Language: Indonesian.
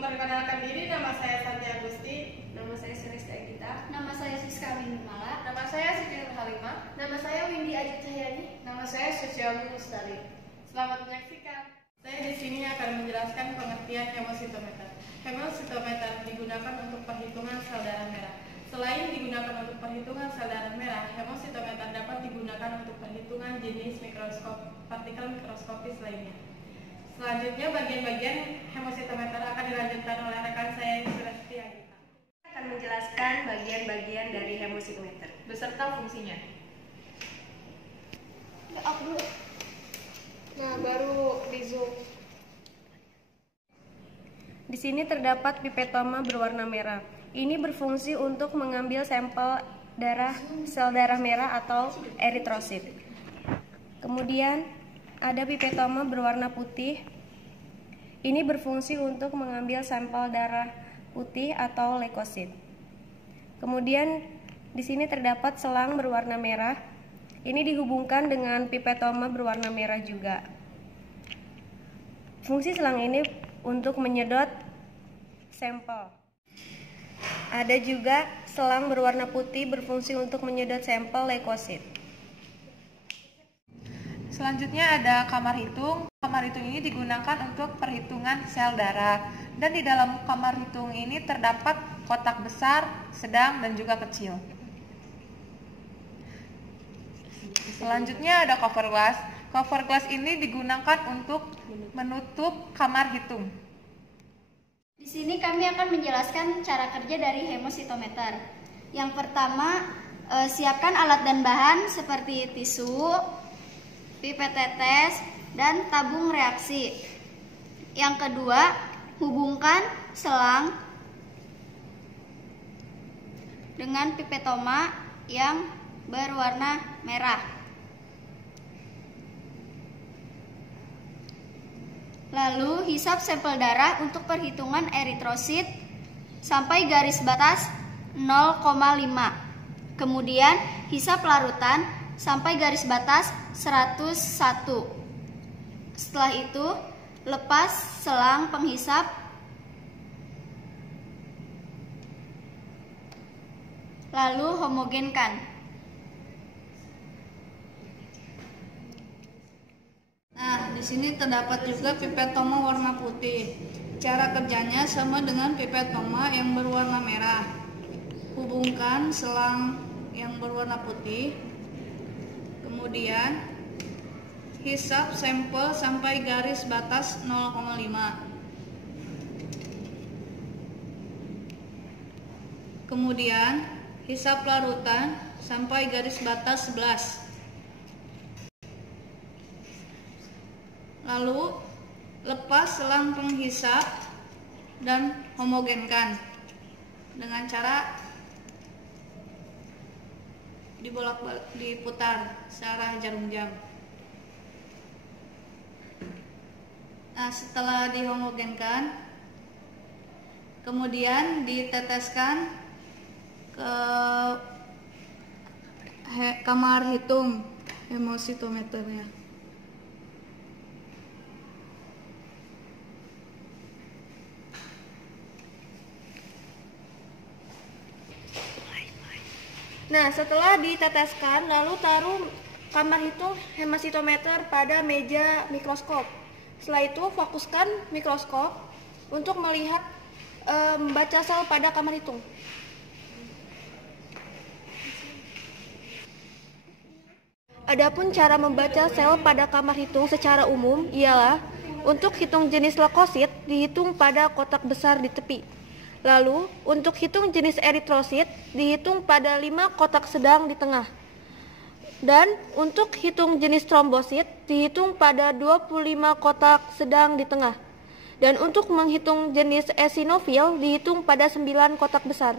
Memperkenalkan diri, nama saya Santi Agusti. Nama saya Celeste Agita. Nama saya Siska Winmala. Nama saya Siti Halimah. Nama saya Windy Ajit Cahyani. Nama saya Suciawi Mustari. Selamat menyaksikan. Saya di sini akan menjelaskan pengertian hemositometer. Hemositometer digunakan untuk perhitungan sel darah merah. Selain digunakan untuk perhitungan sel darah merah, hemositometer dapat digunakan untuk perhitungan jenis partikel mikroskopis lainnya. Selanjutnya, bagian-bagian hemositometer akan dilanjutkan oleh rekan saya Celeste Agita. Akan menjelaskan bagian-bagian dari hemositometer beserta fungsinya. Nah, baru di zoom. Di sini terdapat pipetoma berwarna merah. Ini berfungsi untuk mengambil sampel darah sel darah merah atau eritrosit. Kemudian ada pipetoma berwarna putih. Ini berfungsi untuk mengambil sampel darah putih atau leukosit. Kemudian di sini terdapat selang berwarna merah. Ini dihubungkan dengan pipetoma berwarna merah juga. Fungsi selang ini untuk menyedot sampel. Ada juga selang berwarna putih berfungsi untuk menyedot sampel leukosit. Selanjutnya ada kamar hitung. Kamar hitung ini digunakan untuk perhitungan sel darah. Dan di dalam kamar hitung ini terdapat kotak besar, sedang, dan juga kecil. Selanjutnya ada cover glass. Cover glass ini digunakan untuk menutup kamar hitung. Di sini kami akan menjelaskan cara kerja dari hemositometer. Yang pertama, siapkan alat dan bahan seperti tisu, pipet tetes, dan tabung reaksi. Yang kedua, hubungkan selang dengan pipetoma yang berwarna merah. Lalu hisap sampel darah untuk perhitungan eritrosit sampai garis batas 0,5. Kemudian hisap larutan sampai garis batas 101. Setelah itu, lepas selang penghisap lalu homogenkan. Nah, di sini terdapat juga pipetoma warna putih. Cara kerjanya sama dengan pipetoma yang berwarna merah. Hubungkan selang yang berwarna putih. Kemudian hisap sampel sampai garis batas 0,5. Kemudian hisap larutan sampai garis batas 11. Lalu lepas selang penghisap dan homogenkan dengan cara diputar searah jarum jam. Nah, setelah dihomogenkan, kemudian diteteskan ke kamar hitung hemositometernya. Nah, setelah diteteskan, lalu taruh kamar hitung hemositometer pada meja mikroskop. Setelah itu, fokuskan mikroskop untuk melihat membaca sel pada kamar hitung. Adapun cara membaca sel pada kamar hitung secara umum ialah untuk hitung jenis leukosit dihitung pada kotak besar di tepi. Lalu, untuk hitung jenis eritrosit, dihitung pada 5 kotak sedang di tengah. Dan untuk hitung jenis trombosit, dihitung pada 25 kotak sedang di tengah. Dan untuk menghitung jenis eosinofil, dihitung pada 9 kotak besar.